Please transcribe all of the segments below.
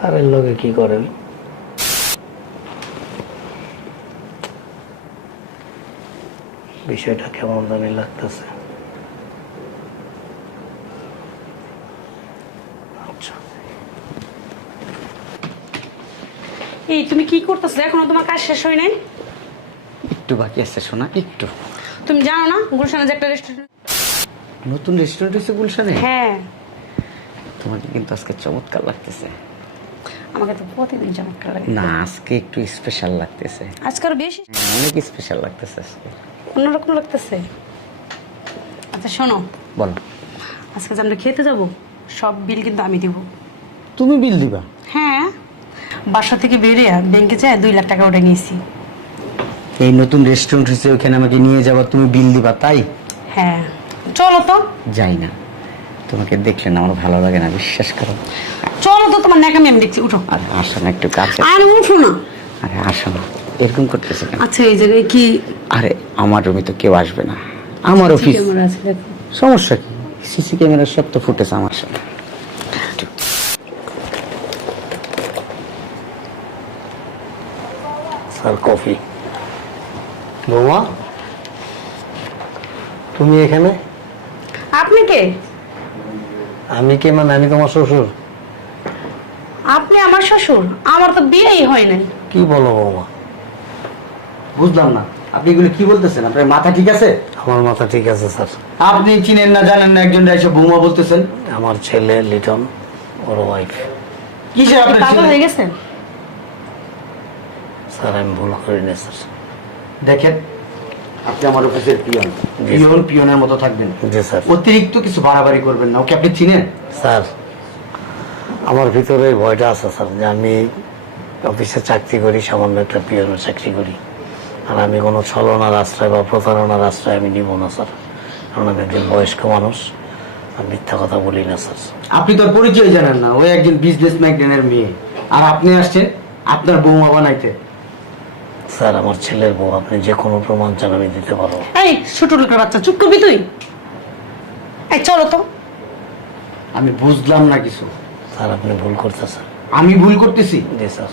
স্যারের লগে কি করেন? বিষয়টা কেমন জানি লাগতেছে। আচ্ছা। এই তুমি কি করতেছো এখনও তোমার কাজ শেষ হয় নাই? একটু বাকি আছে শোনা একটু। তুমি জানো না গুলশানে যে একটা রেস্টুরেন্ট নতুন রেস্টুরেন্ট হয়েছে গুলশানে? হ্যাঁ। তোমাকে কিন্তু আজকে চমৎকার লাগতেছে। আমাকে তো প্রতিদিন চমৎকার লাগে। না আজকে একটু স্পেশাল লাগতেছে। আজকে আরও বেশি অনেক স্পেশাল লাগতেছে আজকে। অন্যরকম লাগতেছে? আচ্ছা শোনো। বল। আজকে যে আমরা খেতে যাব সব বিল কিন্তু আমি দিব। তুমি বিল দিবা? হ্যাঁ। বাসা থেকে বেরিয়ে ব্যাংকে যায় দুই লাখ টাকা ওটা নিয়েছি। এই নতুন রেস্টুরেন্ট হয়েছে ওখানে আমাকে নিয়ে যাবা তুমি বিল দিবা তাই? হ্যাঁ। চলো তো। যাই না। তোমাকে দেখলে না আমার ভালো লাগে না বিশ্বাস করো। চলো তো তোমার ন্যাকামি আমি দেখছি উঠো। আরে আসো না একটু কাছে আর উঠো না। আরে আসো না। এরকম করতেছে কেন? আচ্ছা এই জায়গায় কি? আরে আমার রুমে তো কেউ আসবে না। আমার অফিস ক্যামেরা আছে দেখো। সমস্যা কি? সিসি ক্যামেরার সব তো ফুটেছে আমার সাথে স্যার কফি। বৌমা তুমি এখানে? আপনি কে? আমি কে মানে আমি তোমার শ্বশুর? আমার শ্বশুর আমার তো বিয়েই হয় নাই। কি বলো বৌমা? বুঝলাম না। আপনি এগুলো কি বলতেছেন? আপনার মাথা ঠিক আছে? আমার মাথা ঠিক আছে স্যার। আপনি চিনেন না জানেন না একজন এসে বৌমা বলতেছেন? আমার ছেলে লিটন ওর ওয়াইফ কিসের আপনার পাগল ছেলে? হয়ে গেছেন? স্যার আমি ভুল করিনি স্যার। দেখেন আপনি আমার অফিসের পিয়ন। জি, পিয়ন পিয়নের মতো থাকবেন। জি স্যার। অতিরিক্ত কিছু বাড়াবাড়ি করবেন না। ওকে আপনি চিনেন? স্যার আমার ভিতরে এই ভয়টা আছে স্যার যে আমি অফিসে চাকরি করি সামান্য একটা পিয়নের চাকরি করি। আর আমি কোনো ছলনার আশ্রয় বা প্রতারণার আশ্রয় আমি নিব না স্যার। কারণ আমি একজন বয়স্ক মানুষ আর মিথ্যা কথা বলি না স্যার। আপনি তোর পরিচয় জানেন না ওই একজন বিজনেস ম্যাগনেনের মেয়ে। আর আপনি আসছেন আপনার বৌমা বানাইতে। স্যার আমার ছেলের বউ আপনি যে কোনো প্রমাণ চান আমি দিতে পারব। এই ছোট লোকের বাচ্চা চুপ করবি তুই? এই চলো তো। আমি বুঝলাম না কিছু। স্যার আপনি ভুল করতেছেন। আমি ভুল করতেছি? জি স্যার।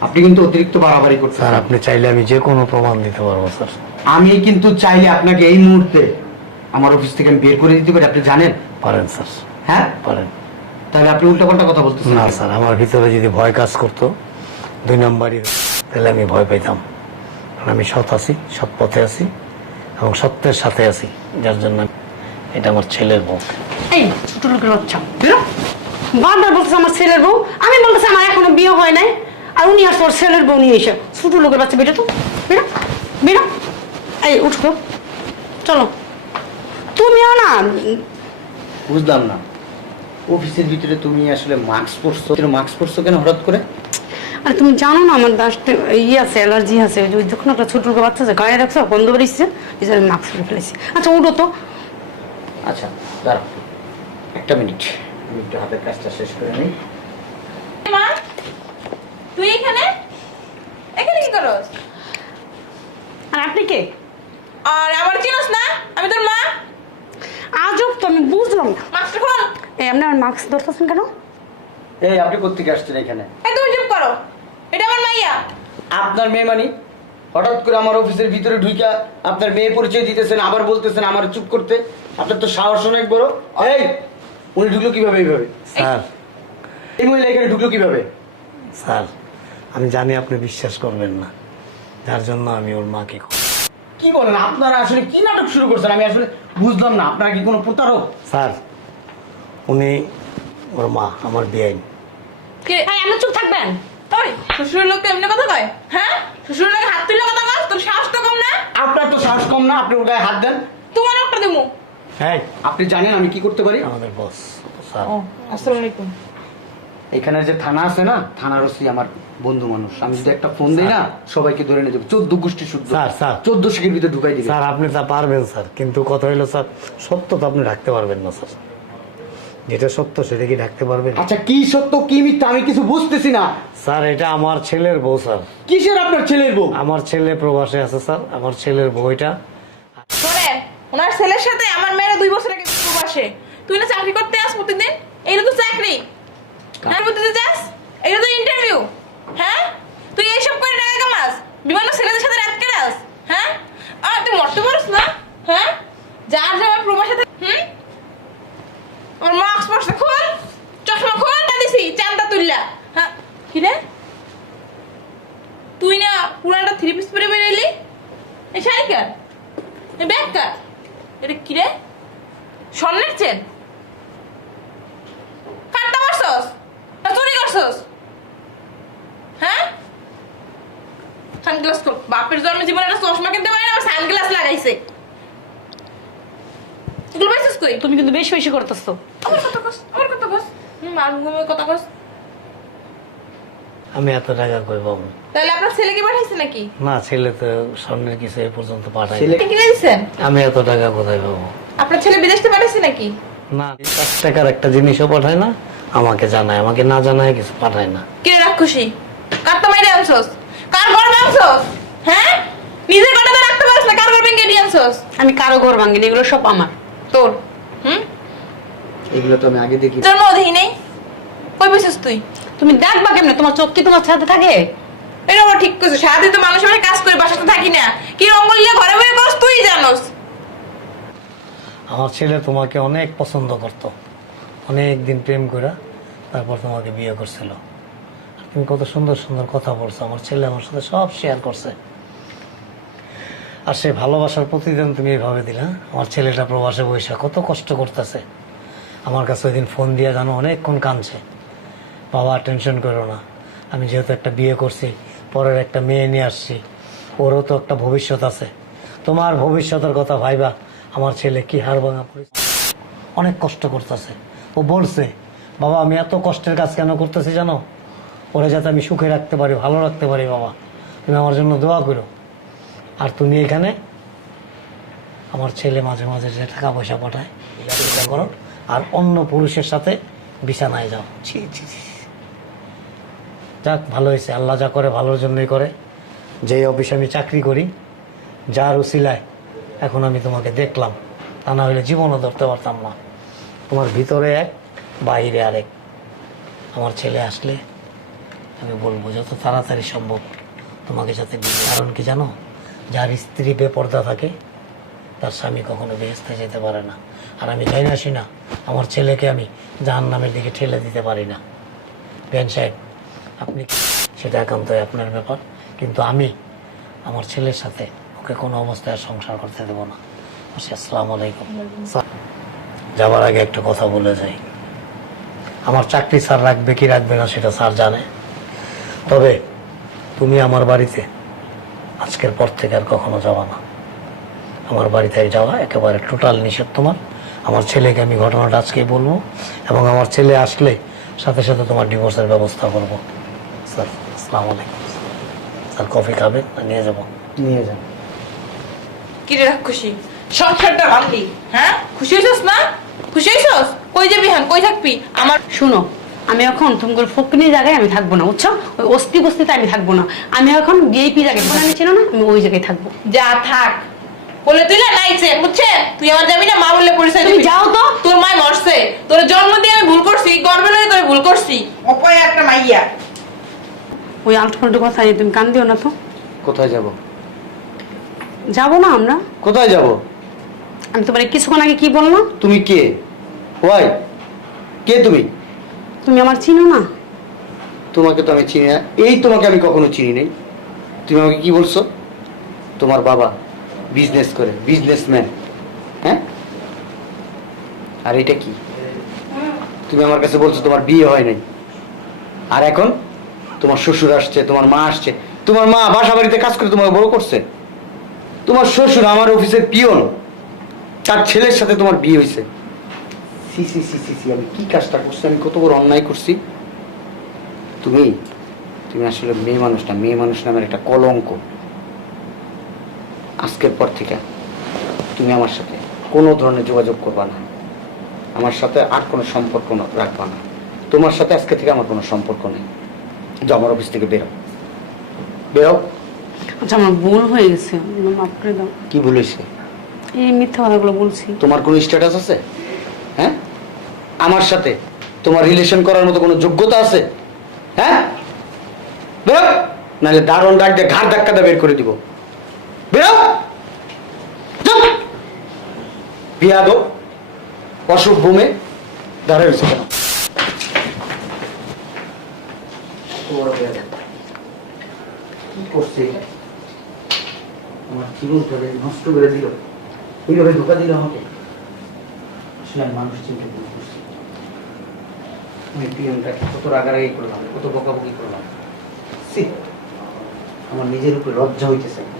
আপনি কিন্তু অতিরিক্ত বাড়াবাড়ি করতেছেন। স্যার আপনি চাইলে আমি যে কোনো প্রমাণ দিতে পারব স্যার। আমি কিন্তু চাইলে আপনাকে এই মুহূর্তে আমার অফিস থেকে আমি বের করে দিতে পারি। আপনি জানেন? পারেন স্যার। হ্যাঁ? পারেন। তাহলে আপনি উল্টাপাল্টা কথা বলতেছেন না স্যার আমার ভিতরে যদি ভয় কাজ করতো দুই নম্বরই তাহলে আমি ভয় পেতাম কারণ আমি সৎ আছি সৎ পথে আছি এবং সত্যের সাথে আছি যার জন্য এটা আমার ছেলের বউ এই ছোট লোকের বাচ্চা। বেরো। বারবার বলতেছে আমার ছেলের বউ। আমি বলতেছি আমার এখনও বিয়ে হয় নাই। আর উনি আসছে ওর ছেলের বউ নিয়ে এসে। ছোট লোকের বাচ্চা বেরো তো। বেরো বেরো এই উঠো চলো। তুমিও না। বুঝলাম না। অফিসের ভিতরে তুমি আসলে মাস্ক পরছো? মাস্ক পরছো কেন হঠাৎ করে? আরে তুমি জানো না আমার দাসটা ইয়ে আছে অ্যালার্জি আছে। ওই যখন একটা ছোট লোকের বাচ্চা আছে গায়ে রাখছো গন্ধ বেরিয়েছে এই জন্য মাস্ক পরে ফেলেছি। আচ্ছা উঠো তো। আচ্ছা দাঁড়াও। একটা মিনিট। আমি একটু হাতের কাজটা শেষ করে নিই। মা তুই এখানে? এখানে কি করস? আর আপনি কে? আর আমার চিনস না আমি তোর মা। আজব তো আমি বুঝলাম না। মাস্টার খোল এই আপনি আমার মাস্ক ধরতেছেন কেন? এই আপনি আসছেন এখানে? এই তুমি চুপ করো। এটা আমার মাইয়া। আপনার মেয়ে মানি? হঠাৎ করে আমার অফিসের ভিতরে ঢুইকা আপনার মেয়ে পরিচয় দিতেছেন আবার বলতেছেন আমার চুপ করতে। আপনার তো সাহস অনেক বড়। এই উনি ঢুকলো কীভাবে এইভাবে? স্যার। এই মহিলা এখানে ঢুকলো কীভাবে? স্যার আমি জানি আপনি বিশ্বাস করবেন না। যার জন্য আমি ওর মাকে কি বলেন? আপনারা আসলে কি নাটক শুরু করছেন? আমি আসলে বুঝলাম না। আপনারা কি কোনো প্রতারক? স্যার উনি ওর মা আমার বেআইন। কে? এই আপনি চুপ থাকবেন। ওই শ্বশুরের লোক তো এমনি কথা কয়। হ্যাঁ? শ্বশুরের লোক হাত তুলে কথা কয়? তোর সাহস তো কম না? আপনার তো সাহস কম না। আপনি ওর গায়ে হাত দেন। তোমার একটা দিমু হ্যাঁ। আপনি জানেন আমি কি করতে পারি? আমাদের বস স্যার আসসালামু আলাইকুম এখানে যে থানা আছে না থানার ওসি আমার বন্ধু মানুষ। আমি যদি একটা ফোন দিই না সবাইকে ধরে নিয়ে যাব। চোদ্দ গোষ্ঠী শুদ্ধ। Sir, sir. চোদ্দ শিখের ভিতরে ঢুকাই দিবে। স্যার আপনি তা পারবেন স্যার। কিন্তু কথা হইল স্যার সত্য তো আপনি রাখতে পারবেন না স্যার। যেটা সত্য সেটা কি রাখতে পারবেন? আচ্ছা কি সত্য কি মিথ্যা আমি কিছু বুঝতেছি না। স্যার এটা আমার ছেলের বউ স্যার। কিসের আপনার ছেলের বউ? আমার ছেলে প্রবাসে আছে স্যার। আমার ছেলের বউ এটা ওনার ছেলের সাথে আমার মেয়েরা দুই বছর আগে প্রবাসে তুই না চাকরি করতে আস প্রতিদিন? এইটা তো চাকরি। হ্যাঁ প্রতিদিন যাস? এইটা তো ইন্টারভিউ হ্যাঁ? তুই এইসব করে টাকা কামাস? বিমানের ছেলেদের সাথে রাত কেরাস হ্যাঁ? আর তুই মরতে পারিস না? হ্যাঁ? যার যাওয়ার সাথে হুম? আমার মাস্ক পরছে খোল। চশমা খোল না দিছি চান্দা তুললা। হ্যাঁ? কি রে? তুই না পুরাটা থ্রি পিস পরে বেরিয়েলি এই শাড়ি কার? এই ব্যাগ কার? এটা কি রে স্বর্ণের চেন? কাটতে পারছস? চুরি করছস? হ্যাঁ? সানগ্লাস কর বাপের জন্ম জীবনে একটা চশমা কিনতে পারে না সানগ্লাস লাগাইছে। এগুলো পাইছিস কই? তুমি কিন্তু বেশি বেশি করতেছো। আমার কথা কস আমার কথা কস। ঘুমের কথা কস। আমি এত টাকা কই পাবো? তাহলে আপনার ছেলেকে পাঠাইছে নাকি? না ছেলে তো স্বর্ণের কিছু এ পর্যন্ত পাঠাই ছেলে- কিনে দিচ্ছেন আমি এত টাকা কোথায় পাবো? আপনার ছেলে বিদেশ থেকে পাঠাইছে নাকি? না পাঁচ টাকার একটা জিনিসও পাঠায় না আমাকে জানায় আমাকে না জানায় কিছু পাঠায় না। কে রাক্ষসী কার তো মাইরে আনছস? কার গর্বে আনছস হ্যাঁ? নিজের গর্বে তো রাখতে পারিস না কার গর্বে কেটে আনছস? আমি কারও ঘর ভাঙিনি এগুলো সব আমার। তোর হুম? এগুলো তো আমি আগে দেখি জন্ম দেখি নেই কই বসেছিস তুই? তুমি দেখবা কেমনে? তোমার চোখ কি তোমার সাথে থাকে? এটা আবার ঠিক করছিস সারাদিন তো মানুষের বাড়ি কাজ করে বাসাতে থাকি না। কি রঙ্গলিয়া ঘরে বসে করস তুই জানোস। আমার ছেলে তোমাকে অনেক পছন্দ করত। অনেক দিন প্রেম করে তারপর তোমাকে বিয়ে করছিল। আর তুমি কত সুন্দর সুন্দর কথা বলছো আমার ছেলে আমার সাথে সব শেয়ার করছে। আর সেই ভালোবাসার প্রতিদিন তুমি এইভাবে দিলে? আমার ছেলেটা প্রবাসে বৈশা কত কষ্ট করতেছে। আমার কাছে ওই দিন ফোন দিয়ে জানো অনেকক্ষণ কাঁদছে। বাবা টেনশন করো না। আমি যেহেতু একটা বিয়ে করছি, পরের একটা মেয়ে নিয়ে আসছি, ওরও তো একটা ভবিষ্যৎ আছে। তোমার ভবিষ্যতের কথা ভাইবা, আমার ছেলে কি হার ভাঙা পরিস্থিতি অনেক কষ্ট করতেছে। ও বলছে, বাবা, আমি এত কষ্টের কাজ কেন করতেছি জানো? ওরে যাতে আমি সুখে রাখতে পারি, ভালো রাখতে পারি, বাবা। তুমি আমার জন্য দোয়া করো। আর তুমি এখানে আমার ছেলে মাঝে মাঝে যে টাকা পয়সা পাঠায় করো। আর অন্য পুরুষের সাথে বিছানায় যাও। ছি ছি ছি। যাক, ভালো হয়েছে। আল্লাহ যা করে, ভালোর জন্যই করে। যে অফিসে আমি চাকরি করি, যার উসিলায় এখন আমি তোমাকে দেখলাম, তা না হলে জীবনও ধরতে পারতাম না। তোমার ভিতরে এক, বাইরে আরেক। আমার ছেলে আসলে আমি বলব, যত তাড়াতাড়ি সম্ভব তোমাকে যাতে কারণ কি জানো, যার স্ত্রী বেপর্দা থাকে, তার স্বামী কখনো বেহেস্তে যেতে পারে না। আর আমি যাই না আসি না, আমার ছেলেকে আমি জাহান নামের দিকে ঠেলে দিতে পারি না। বেন সাহেব আপনি সেটা একান্তই আপনার ব্যাপার। কিন্তু আমি আমার ছেলের সাথে ওকে কোনো অবস্থায় আর সংসার করতে দেবো না। আসসালামু আলাইকুম। স্যার যাবার আগে একটা কথা বলে যাই। আমার চাকরি স্যার রাখবে কি রাখবে না সেটা স্যার জানে। তবে তুমি আমার বাড়িতে আজকের পর থেকে আর কখনো যাওয়া না। আমার বাড়িতে যাওয়া একেবারে টোটাল নিষেধ তোমার। আমার ছেলেকে আমি ঘটনাটা আজকেই বলব এবং আমার ছেলে আসলে সাথে সাথে তোমার ডিভোর্সের ব্যবস্থা করব। স্যার আসসালামু আলাইকুম। স্যার কফি খাবেন না নিয়ে যাব? নিয়ে যান কি রে রাক্ষসী? সংসারটা ভাঙলি হ্যাঁ? খুশি হয়েছস না? খুশি হয়েছস কই যাবি হ্যাঁ কই থাকবি? আমার শুনো আমি এখন তোমার ফকনি জায়গায় আমি থাকব না বুঝছ? ওই অস্থি বস্তিতে আমি থাকব না। আমি এখন ভিআইপি জায়গায় থাকব। আমি ছিল না আমি ওই জায়গায় থাকব। যা থাক। বলে তুই না নাইছে বুঝছে? তুই আমার যাবি না মা বললে পরিচয় তুমি যাও তো। তোর মায় মরছে। তোর জন্ম দিয়ে আমি ভুল করছি গর্বে লাগে তোর ভুল করছি। অপয় একটা মাইয়া। ওই আল্টু ফাল্টু কথা নিয়ে তুমি কান দিও না তো। কোথায় যাব? যাব না আমরা। কোথায় যাব? আমি তোমার কিছুক্ষণ আগে কি বললাম? তুমি কে? ওয়াই কে তুমি? তুমি আমার চিনো না। তোমাকে তো আমি চিনি না। এই তোমাকে আমি কখনো চিনি নাই। তুমি আমাকে কি বলছো? তোমার বাবা বিজনেস করে বিজনেসম্যান হ্যাঁ? আর এটা কি? তুমি আমার কাছে বলছো তোমার বিয়ে হয় নাই। আর এখন? তোমার শ্বশুর আসছে, তোমার মা আসছে, তোমার মা বাসা বাড়িতে কাজ করে তোমাকে বড় করছে। তোমার শ্বশুর আমার অফিসের পিয়ন, তার ছেলের সাথে তোমার বিয়ে হয়েছে সি সি সি সি সি, আমি কি কাজটা করছি, আমি কত বড় অন্যায় করছি? তুমি তুমি আসলে মেয়ে মানুষ না, মেয়ে মানুষ নামের একটা কলঙ্ক। আজকের পর থেকে তুমি আমার সাথে কোনো ধরনের যোগাযোগ করবা না। আমার সাথে আর কোনো সম্পর্ক রাখবা না। তোমার সাথে আজকে থেকে আমার কোনো সম্পর্ক নেই। আমার অফিস থেকে বেরো। বেরো। আচ্ছা আমার ভুল হয়ে গেছে। মাফ করে দাও। কি বলেছে এই মিথ্যা কথাগুলো বলছি। তোমার কোনো স্ট্যাটাস আছে? হ্যাঁ? আমার সাথে তোমার রিলেশন করার মতো কোনো যোগ্যতা আছে? হ্যাঁ? বেরো। নাহলে দারুণ ডাক দিয়ে ঘাড় ধাক্কা দিয়ে বের করে দিব। বেরো। যাও। বিয়া দো অসুখ বুমে দাঁড়ায় রয়েছে কেন? নষ্ট করে দিল। এইভাবে ধোকা দিল আমাকে। আসলে আমি মানুষ চিন্তা ভুল করছি। আমি পিএমটাকে কত রাগারাগি করলাম, কত বকাবকি করলাম। আমার নিজের উপরে লজ্জা হইতেছে।